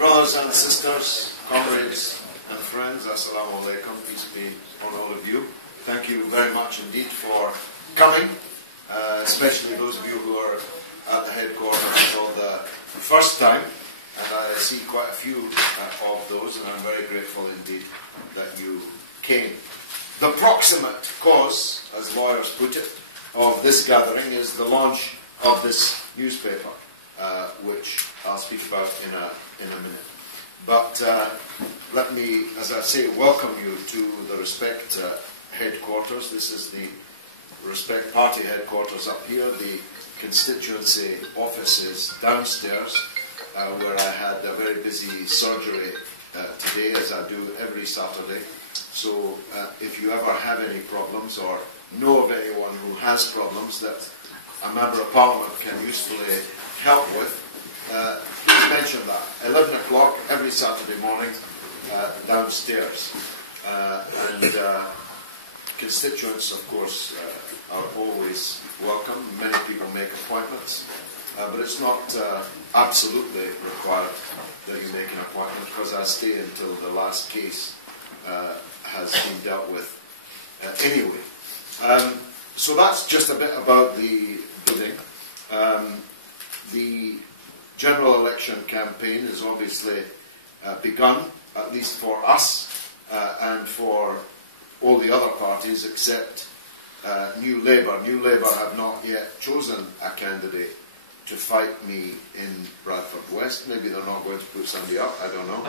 Brothers and sisters, comrades and friends, Assalamu alaikum, peace be on all of you. Thank you very much indeed for coming, especially those of you who are at the headquarters for the first time. And I see quite a few of those, and I'm very grateful indeed that you came. The proximate cause, as lawyers put it, of this gathering is the launch of this newspaper, which I'll speak about in a minute. But let me, as I say, welcome you to the Respect headquarters. This is the Respect Party headquarters up here. The constituency office is downstairs, where I had a very busy surgery today, as I do every Saturday. So if you ever have any problems or know of anyone who has problems that a Member of Parliament can usefully help with, please mention that. 11 o'clock every Saturday morning downstairs. And constituents, of course, are always welcome. Many people make appointments. But it's not absolutely required that you make an appointment, because I stay until the last case has been dealt with anyway. So that's just a bit about the building. The general election campaign has obviously begun, at least for us and for all the other parties except New Labour. New Labour have not yet chosen a candidate to fight me in Bradford West. Maybe they're not going to put somebody up, I don't know.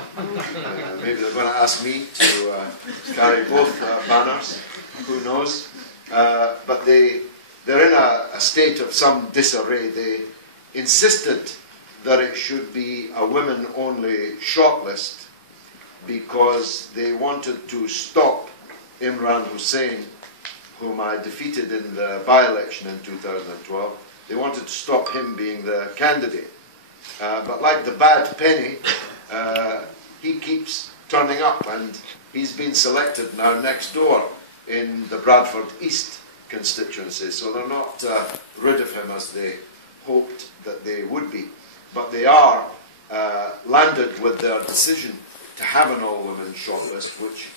Maybe they're going to ask me to carry both banners, who knows. But they're in a state of some disarray. They insisted that it should be a women-only shortlist because they wanted to stop Imran Hussain, whom I defeated in the by-election in 2012. They wanted to stop him being the candidate. But like the bad penny, he keeps turning up, and he's been selected now next door in the Bradford East constituency. So they're not rid of him as they hoped that they would be. But they are landed with their decision to have an all-women shortlist, which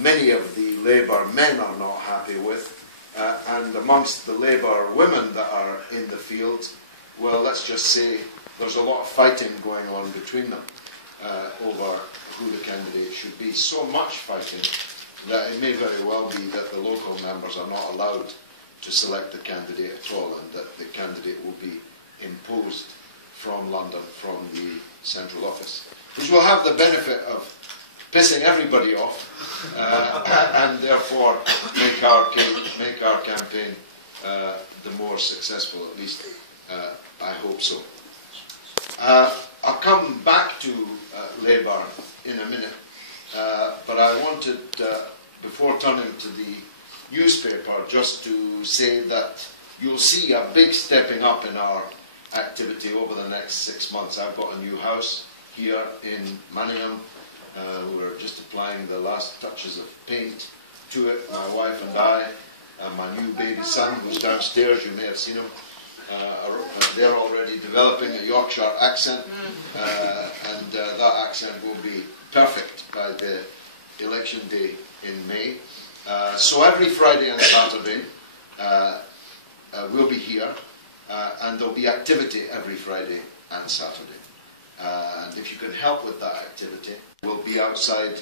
many of the Labour men are not happy with. And amongst the Labour women that are in the field, well, let's just say there's a lot of fighting going on between them over who the candidate should be. So much fighting that it may very well be that the local members are not allowed to select the candidate at all, and that the candidate will be imposed from London, from the central office, which will have the benefit of pissing everybody off, and therefore make our campaign the more successful, at least I hope so. I'll come back to Labour in a minute, but I wanted, before turning to the newspaper, just to say that you'll see a big stepping up in our activity over the next 6 months. I've got a new house here in Manningham. We're just applying the last touches of paint to it, my wife and I, and my new baby son, who's downstairs. You may have seen him. They're already developing a Yorkshire accent, and that accent will be perfect by the election day in May. So every Friday and Saturday we'll be here, and there'll be activity every Friday and Saturday. And if you can help with that activity, we'll be outside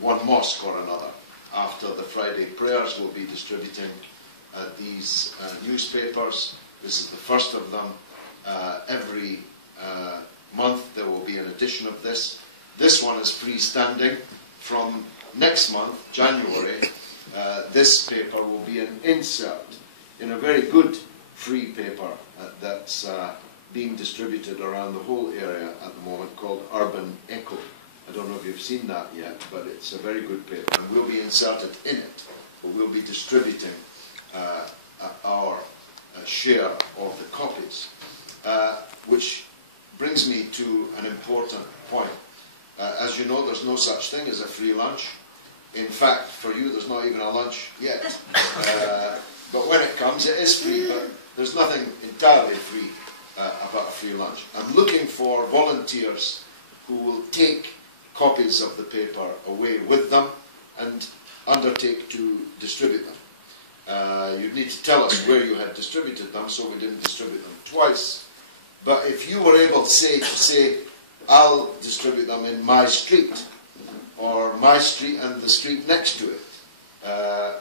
one mosque or another. After the Friday prayers, we'll be distributing these newspapers. This is the first of them. Every month there will be an edition of this. This one is freestanding. From next month, January, this paper will be an insert in a very good free paper that's being distributed around the whole area at the moment, called Urban Echo. I don't know if you've seen that yet, but it's a very good paper, and we'll be inserted in it, but we'll be distributing our share of the copies, which brings me to an important point. As you know, there's no such thing as a free lunch. In fact, for you, there's not even a lunch yet. But when it comes, it is free, but there's nothing entirely free about a free lunch. I'm looking for volunteers who will take copies of the paper away with them and undertake to distribute them. You'd need to tell us where you had distributed them, so we didn't distribute them twice. But if you were able, to say, I'll distribute them in my street, or my street and the street next to it,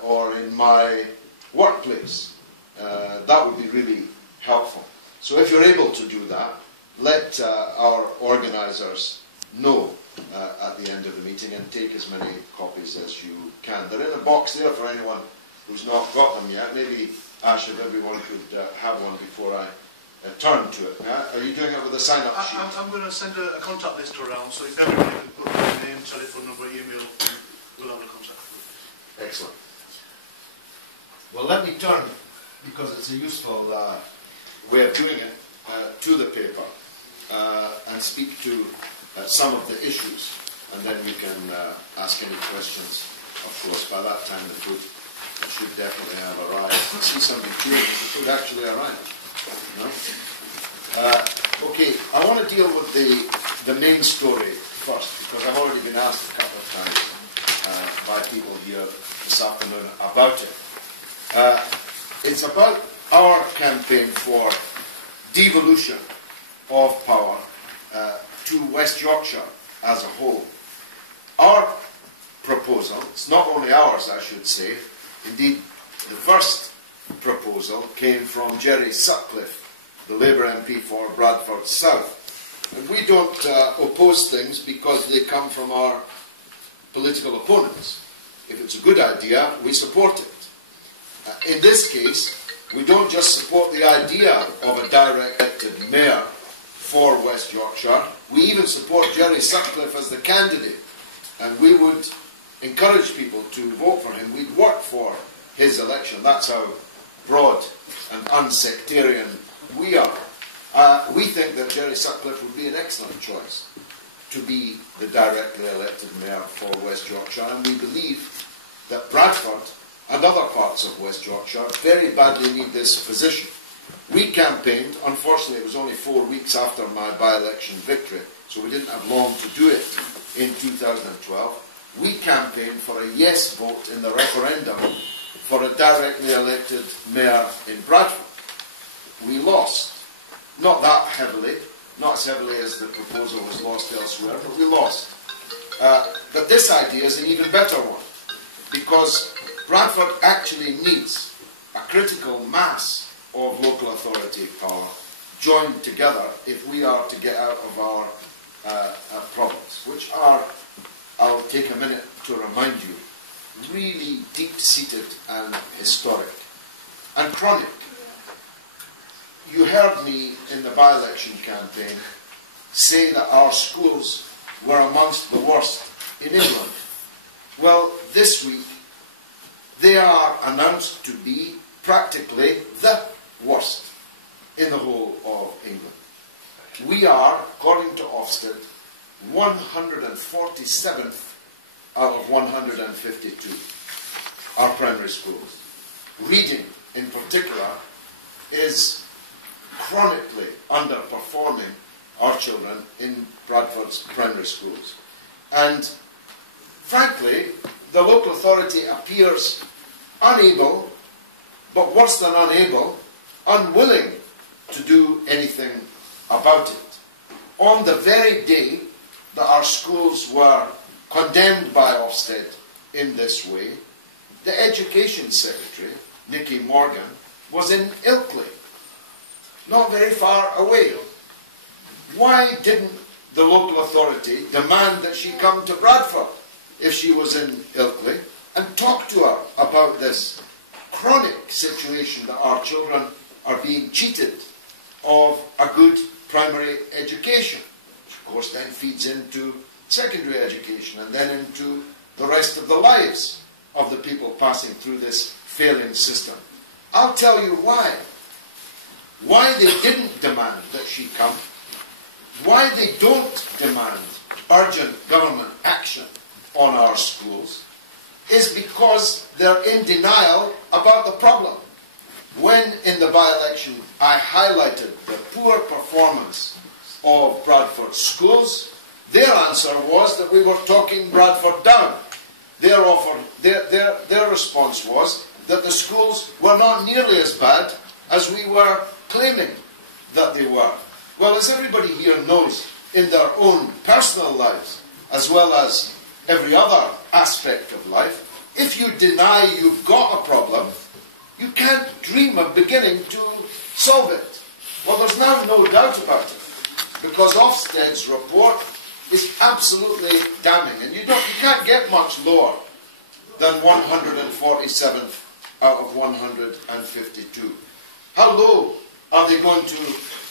or in my workplace, that would be really helpful. So if you're able to do that, let our organisers know at the end of the meeting, and take as many copies as you can. They're in a box there for anyone who's not got them yet. Maybe, Ash, if everyone could have one before I turn to it. Are you doing it with a sign-up sheet? I'm going to send a contact list around, so if everybody can put their name, telephone number, email, we'll have a contact. Excellent. Well, let me turn, because it's a useful way of doing it, to the paper and speak to some of the issues, and then we can ask any questions. Of course, by that time the food should definitely have arrived. I see somebody chewing, the food actually arrived. No? Okay, I want to deal with the main story first, because I've already been asked a couple of times by people here this afternoon about it. It's about our campaign for devolution of power to West Yorkshire as a whole. Our proposal, it's not only ours, I should say, indeed the first proposal came from Jerry Sutcliffe, the Labour MP for Bradford South. And we don't oppose things because they come from our political opponents. If it's a good idea, we support it. In this case, we don't just support the idea of a direct elected mayor for West Yorkshire, we even support Jerry Sutcliffe as the candidate. And we would encourage people to vote for him. We'd work for his election. That's how broad and unsectarian we are. We think that Jerry Sutcliffe would be an excellent choice to be the directly elected mayor for West Yorkshire, and we believe that Bradford and other parts of West Yorkshire very badly need this position. We campaigned, unfortunately it was only 4 weeks after my by-election victory, so we didn't have long to do it in 2012. We campaigned for a yes vote in the referendum for a directly elected mayor in Bradford. We lost. Not that heavily, not as heavily as the proposal was lost elsewhere, but we lost. But this idea is an even better one, because Bradford actually needs a critical mass of local authority power joined together if we are to get out of our problems, which are, I'll take a minute to remind you, really deep-seated and historic and chronic. You heard me in the by-election campaign say that our schools were amongst the worst in England. Well, this week they are announced to be practically the worst in the whole of England. We are, according to Ofsted, 147th out of 152, our primary schools. Reading, in particular, is chronically underperforming our children in Bradford's primary schools. And frankly, the local authority appears unable, but worse than unable, unwilling to do anything about it. On the very day that our schools were condemned by Ofsted in this way, the Education Secretary, Nicky Morgan, was in Ilkley, not very far away. Why didn't the local authority demand that she come to Bradford if she was in Ilkley and talk to her about this chronic situation that our children are being cheated of a good primary education, which of course then feeds into secondary education and then into the rest of the lives of the people passing through this failing system. I'll tell you why. Why they didn't demand that she come, why they don't demand urgent government action on our schools, is because they're in denial about the problem. When in the by-election I highlighted the poor performance of Bradford schools, Their answer was that we were talking Bradford down. Their response was that the schools were not nearly as bad as we were claiming that they were. Well, as everybody here knows, in their own personal lives, as well as every other aspect of life, if you deny you've got a problem, you can't dream of beginning to solve it. Well, there's now no doubt about it, because Ofsted's report is absolutely damning, and you can't get much lower than 147th out of 152. How low are they going to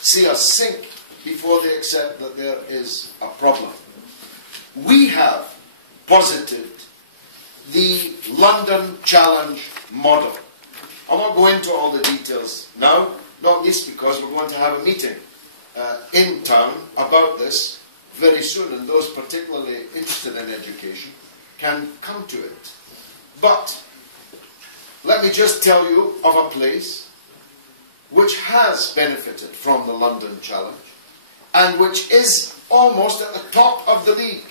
see us sink before they accept that there is a problem? We have posited the London Challenge model. I'll not go into all the details now, not least because we're going to have a meeting in town about this very soon, and those particularly interested in education can come to it. But let me just tell you of a place which has benefited from the London Challenge and which is almost at the top of the league.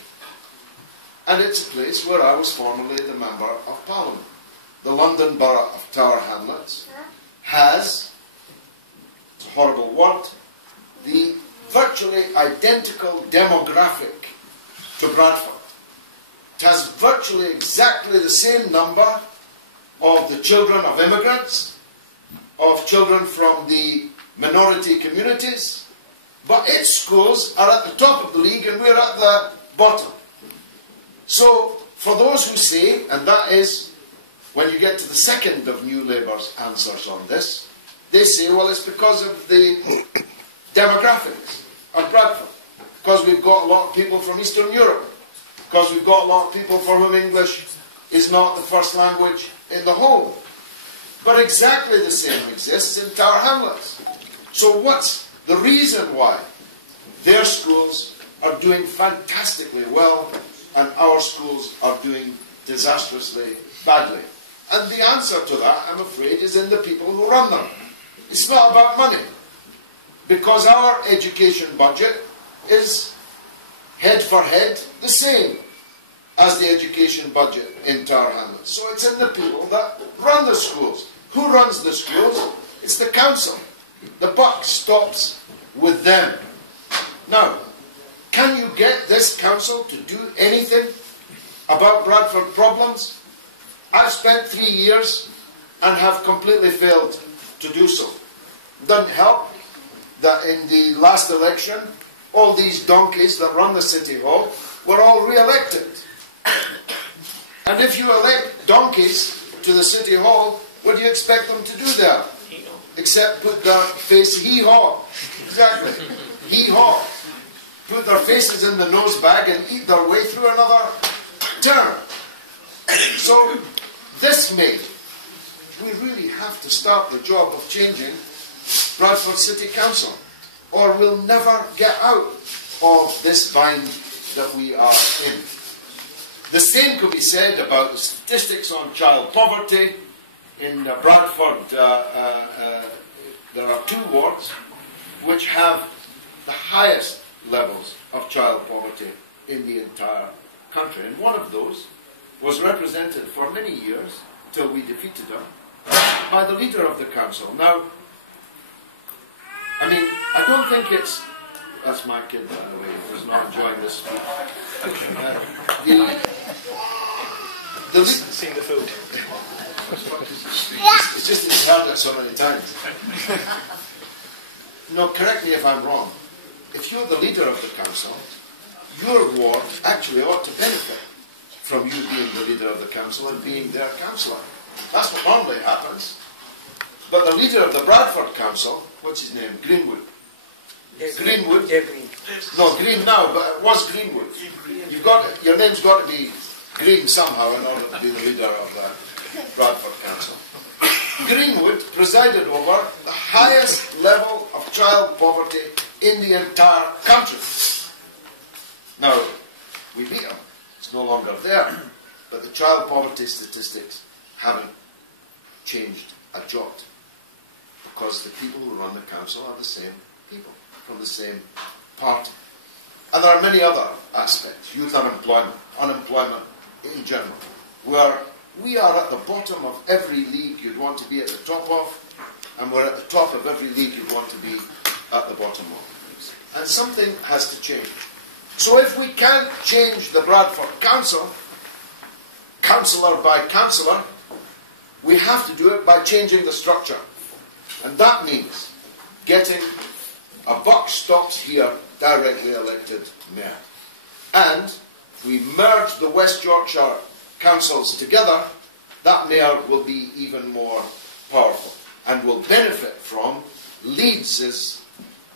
And it's a place where I was formerly the Member of Parliament. The London Borough of Tower Hamlets has, it's a horrible word, the virtually identical demographic to Bradford. It has virtually exactly the same number of the children of immigrants, of children from the minority communities, but its schools are at the top of the league and we're at the bottom. So, for those who say, and that is when you get to the second of New Labour's answers on this, they say, well, it's because of the demographics of Bradford, because we've got a lot of people from Eastern Europe, because we've got a lot of people for whom English is not the first language in the home. But exactly the same exists in Tower Hamlets. So what's the reason why their schools are doing fantastically well and our schools are doing disastrously badly? And the answer to that, I'm afraid, is in the people who run them. It's not about money, because our education budget is head for head the same as the education budget in Tower Hamlets. So it's in the people that run the schools. Who runs the schools? It's the council. The buck stops with them. Now, can you get this council to do anything about Bradford problems? I've spent 3 years and have completely failed to do so. Doesn't help that in the last election, all these donkeys that run the City Hall were all re-elected. And if you elect donkeys to the City Hall, what do you expect them to do there? Except put their face, hee-haw. Exactly. Hee-haw. Put their faces in the nose bag and eat their way through another term. So, this May, we really have to start the job of changing Bradford City Council, or we'll never get out of this bind that we are in. The same could be said about the statistics on child poverty. In Bradford, there are 2 wards which have the highest levels of child poverty in the entire country. And one of those was represented for many years, till we defeated her, by the leader of the council. Now, I mean, I don't think it's... That's my kid, by the way, who's not enjoying this speech. Seen the food. It's just that he's heard it so many times. No, correct me if I'm wrong. If you're the leader of the council, your ward actually ought to benefit from you being the leader of the council and being their councillor. That's what normally happens. But the leader of the Bradford Council, what's his name? Greenwood. Greenwood? Yeah, Green. No, Green now, but it was Greenwood. You've got, your name's got to be Green somehow in order to be the leader of the Bradford Council. Greenwood presided over the highest level of child poverty in the entire country. Now, we beat him. It's no longer there. But the child poverty statistics haven't changed a jot, because the people who run the council are the same people, from the same party. And there are many other aspects, youth unemployment, unemployment in general, where we are at the bottom of every league you'd want to be at the top of, and we're at the top of every league you'd want to be at the bottom of. And something has to change. So if we can't change the Bradford Council, councillor by councillor, we have to do it by changing the structure. And that means getting a buck stops here directly elected mayor. And if we merge the West Yorkshire councils together, that mayor will be even more powerful and will benefit from Leeds'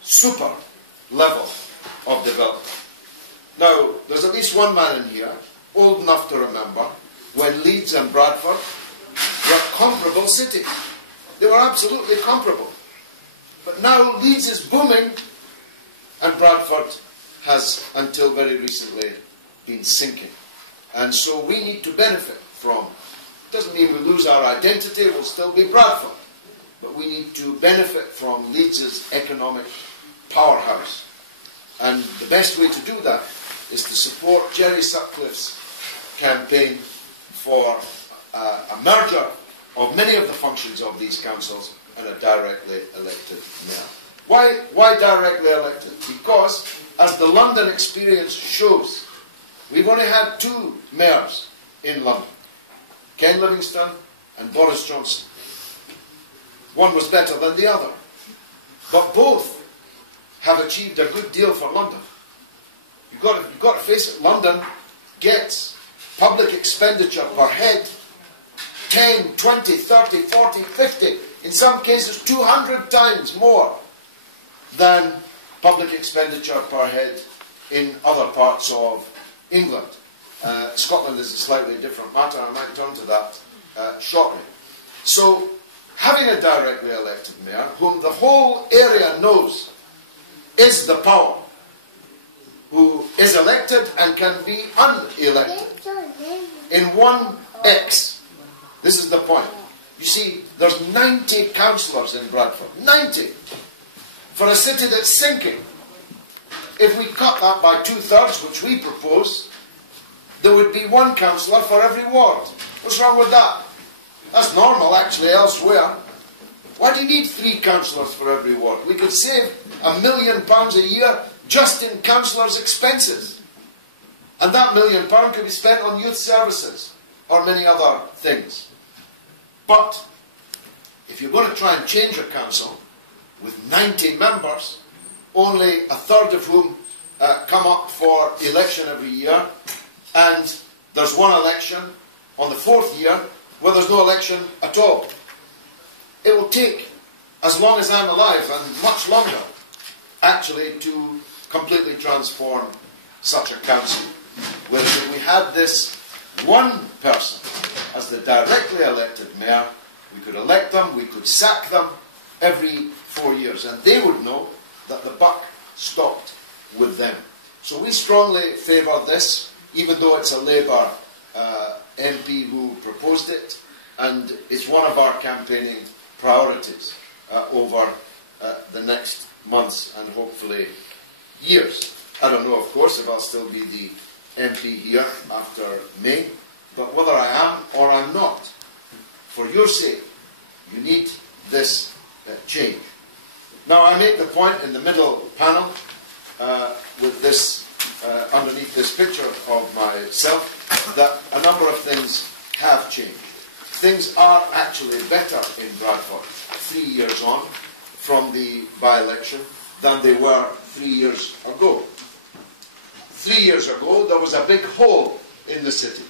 super level of development. Now, there's at least one man in here, old enough to remember, when Leeds and Bradford were comparable cities. They were absolutely comparable. But now Leeds is booming, and Bradford has, until very recently, been sinking. And so we need to benefit from, it doesn't mean we lose our identity, we'll still be Bradford, but we need to benefit from Leeds' economic powerhouse. And the best way to do that is to support Jerry Sutcliffe's campaign for a merger of many of the functions of these councils and a directly elected mayor. Why directly elected? Because, as the London experience shows, we've only had two mayors in London, Ken Livingstone and Boris Johnson. One was better than the other, but both have achieved a good deal for London. You've got to face it, London gets public expenditure per head 10, 20, 30, 40, 50, in some cases 200 times more than public expenditure per head in other parts of England. Scotland is a slightly different matter, I might come to that shortly. So, having a directly elected mayor, whom the whole area knows is the power, who is elected and can be unelected in one X. This is the point. You see, there's 90 councillors in Bradford. 90! For a city that's sinking. If we cut that by 2/3, which we propose, there would be one councillor for every ward. What's wrong with that? That's normal, actually, elsewhere. Why do you need 3 councillors for every ward? We could save £1 million a year just in councillors' expenses. And that £1 million could be spent on youth services or many other things. But if you're going to try and change a council with 90 members, only 1/3 of whom come up for election every year, and there's one election on the 4th year where there's no election at all, it will take as long as I'm alive, and much longer, actually, to completely transform such a council. Whereas if we had this one person as the directly elected mayor, we could elect them, we could sack them every 4 years, and they would know that the buck stopped with them. So we strongly favour this, even though it's a Labour MP who proposed it, and it's one of our campaigning priorities over the next months and hopefully years. I don't know, of course, if I'll still be the MP here after May, but whether I am or I'm not, for your sake, you need this change. Now, I make the point in the middle panel with this, underneath this picture of myself, that a number of things have changed. Things are actually better in Bradford 3 years on from the by-election than they were 3 years ago. 3 years ago, there was a big hole in the city.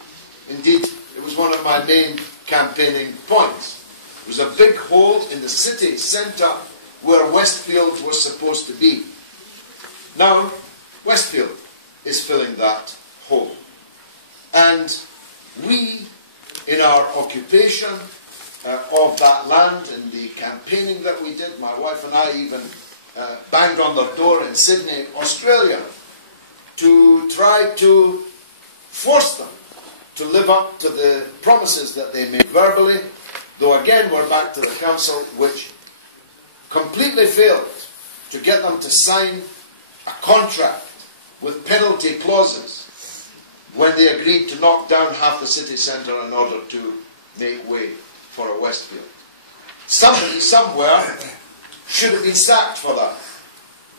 Indeed, it was one of my main campaigning points. There was a big hole in the city centre where Westfield was supposed to be. Now, Westfield is filling that hole. And we, in our occupation of that land and the campaigning that we did, my wife and I even banged on their door in Sydney, Australia, to try to force them to live up to the promises that they made verbally, though again we're back to the council, which completely failed to get them to sign a contract with penalty clauses when they agreed to knock down half the city centre in order to make way for a Westfield. Somebody somewhere should have been sacked for that.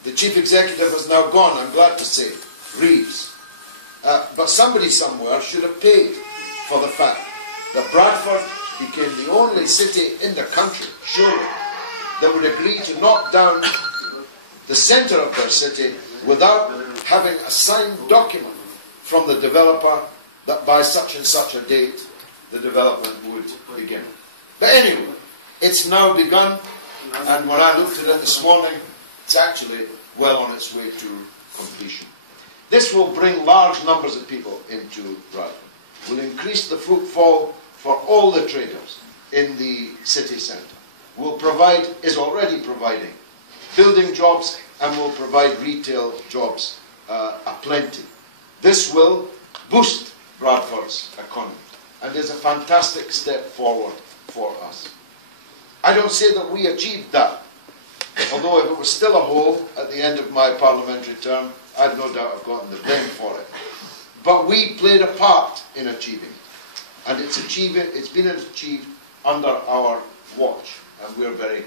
The chief executive has now gone, I'm glad to say, Reeves. But somebody somewhere should have paid for the fact that Bradford became the only city in the country, surely, that would agree to knock down the centre of their city without having a signed document from the developer that by such and such a date the development would begin. But anyway, it's now begun, and when I looked at it this morning, it's actually well on its way to completion. This will bring large numbers of people into Bradford. Will increase the footfall for all the traders in the city centre. Will provide, is already providing, building jobs and will provide retail jobs aplenty. This will boost Bradford's economy and is a fantastic step forward for us. I don't say that we achieved that, although if it was still a hole at the end of my parliamentary term, I've no doubt I've gotten the blame for it. But we played a part in achieving it, and it's been achieved under our watch, and we're very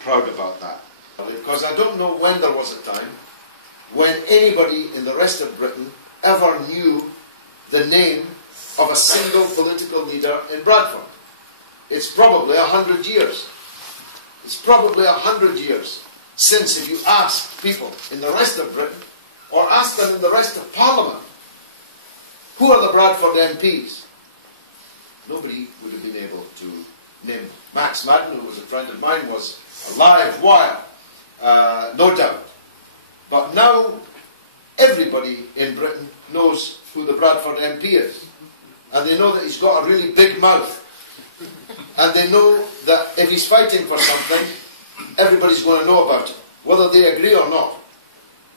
proud about that. Because I don't know when there was a time when anybody in the rest of Britain ever knew the name of a single political leader in Bradford. It's probably 100 years. It's probably 100 years since, if you ask people in the rest of Britain, or ask them in the rest of Parliament, who are the Bradford MPs? Nobody would have been able to name them. Max Madden, who was a friend of mine, was a live wire, no doubt. But now everybody in Britain knows who the Bradford MP is. And they know that he's got a really big mouth. And they know that if he's fighting for something, everybody's going to know about it. Whether they agree or not,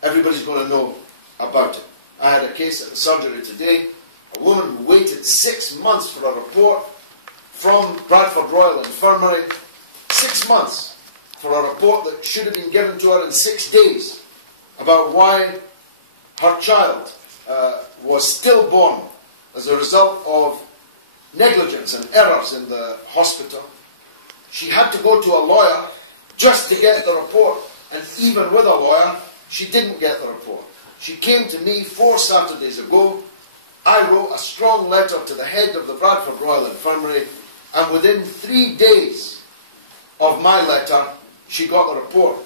everybody's going to know about it. I had a case at the surgery today, a woman who waited 6 months for a report from Bradford Royal Infirmary, 6 months for a report that should have been given to her in 6 days about why her child was stillborn as a result of negligence and errors in the hospital. She had to go to a lawyer just to get the report, and even with a lawyer, she didn't get the report. She came to me 4 Saturdays ago. I wrote a strong letter to the head of the Bradford Royal Infirmary, and within 3 days of my letter, she got the report.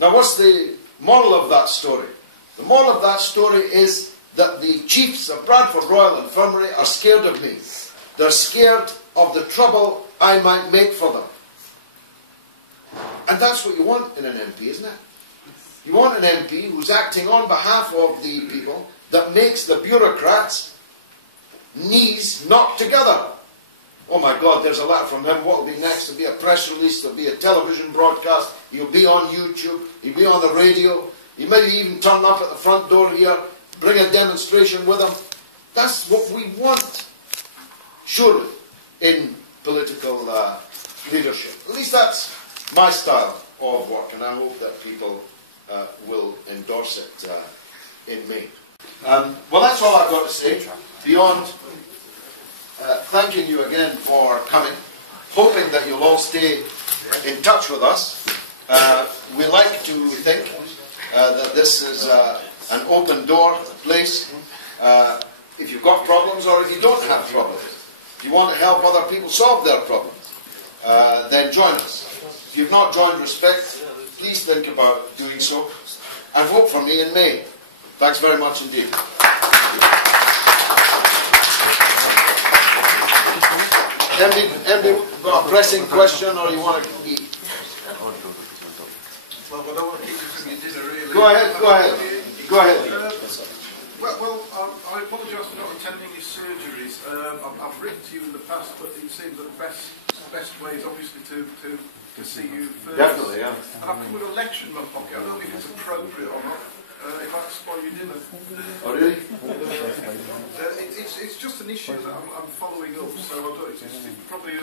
Now, what's the moral of that story? The moral of that story is that the chiefs of Bradford Royal Infirmary are scared of me. They're scared of the trouble I might make for them. And that's what you want in an MP, isn't it? You want an MP who's acting on behalf of the people, that makes the bureaucrats' knees knock together. Oh my God, there's a letter from him. What will be next? There'll be a press release, there'll be a television broadcast, he'll be on YouTube, he'll be on the radio, he may even turn up at the front door here, bring a demonstration with him. That's what we want, surely, in political leadership. At least that's my style of work, and I hope that people will endorse it in me. Well, that's all I've got to say, beyond thanking you again for coming, hoping that you'll all stay in touch with us. We like to think that this is an open door place. If you've got problems or if you don't have problems, if you want to help other people solve their problems, then join us. If you've not joined Respect, please think about doing so, and vote for me in May. Thanks very much indeed. MD, got a pressing question, or you want to eat? Well, I don't want to keep you from your dinner, really. Go ahead. Well, I apologise for not attending your surgeries. I've written to you in the past, but it seems that the best way is obviously to see you first. Definitely, yeah. And I've come with a lecture in my pocket. I don't know if it's appropriate or not. If I spoil your dinner. Oh, really? It's just an issue that I'm following up, so I don't, it's probably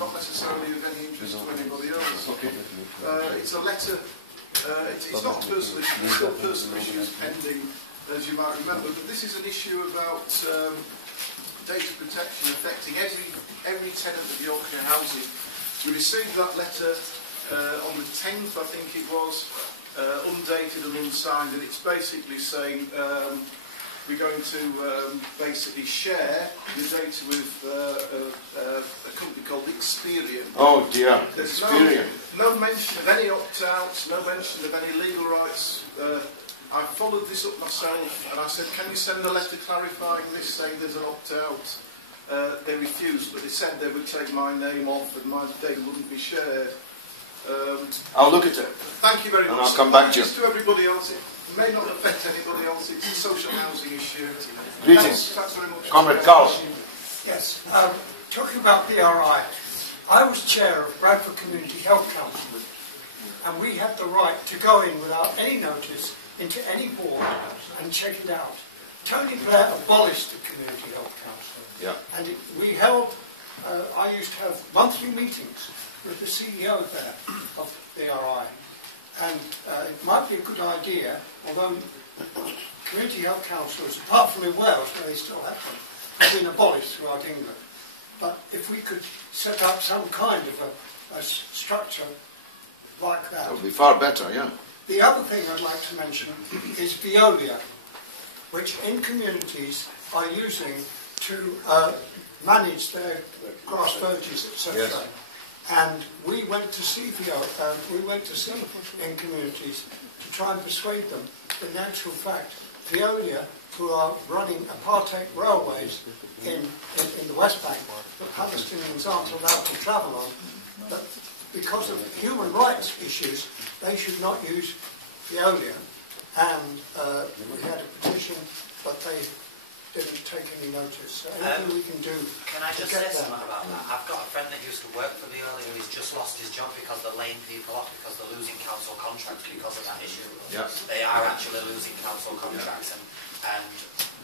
not necessarily of any interest to anybody else. Okay. It's a letter It's not a personal issue, there's still personal issues pending, as you might remember, but this is an issue about data protection affecting every tenant of Yorkshire housing. We received that letter on the 10th, I think it was, undated and unsigned, and it's basically saying we're going to basically share the data with a company called Experian. Oh dear, There's Experian. no mention of any opt-outs, no mention of any legal rights. I followed this up myself and I said, can you send a letter clarifying this, saying there's an opt-out? They refused, but they said they would take my name off and my data wouldn't be shared. I'll look at it. Thank you very much. And I'll come back to you. To everybody else, it may not affect anybody else. It's a social housing issue. Greetings. Thanks very much. Comrade Carl. Yes. Talking about BRI, I was chair of Bradford Community Health Council, and we had the right to go in without any notice into any board and check it out. Tony Blair abolished the Community Health Council. Yeah. And we held, I used to have monthly meetings with the CEO there of BRI. And it might be a good idea, although Community Health Councils, apart from in Wales, where they still have them, have been abolished throughout England. But if we could set up some kind of a structure like that. That would be far better, yeah. The other thing I'd like to mention is Veolia, which in communities are using to manage their grass verges, etc. Yes. And we went to see in communities to try and persuade them that in actual fact Veolia, who are running apartheid railways in the West Bank that Palestinians aren't allowed to travel on, that because of human rights issues they should not use Veolia. And we had a petition, but they didn't take any notice. So anything we can do. Can I just say something about that? I've got a friend that used to work for Veolia who's just lost his job because they're laying people off because they're losing council contracts because of that issue. Yeah. They are actually losing council contracts, and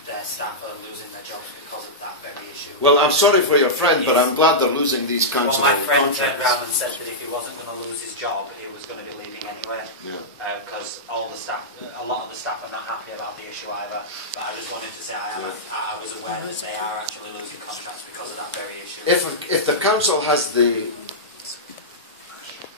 their staff are losing their jobs because of that very issue. Well, I'm sorry for your friend, but I'm glad they're losing these council Well, my friend contracts. turned around and said that if he wasn't going to lose his job, he was going to be leaving anyway. Yeah. Because all the staff, a lot of the staff are not happy about the issue either. But I just wanted to say I was aware that they are actually losing contracts because of that very issue. If the council has the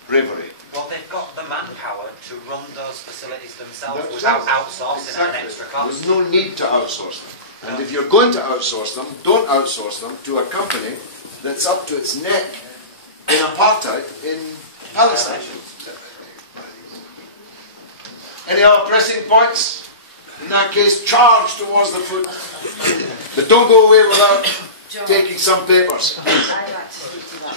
bravery. Well, they've got the manpower to run those facilities themselves That's without right. outsourcing at an extra cost. There's no need to outsource them. And if you're going to outsource them, don't outsource them to a company that's up to its neck in apartheid in Palestine. Any other pressing points? In that case, charge towards the foot. But don't go away without taking some papers. I'd like to speak to that.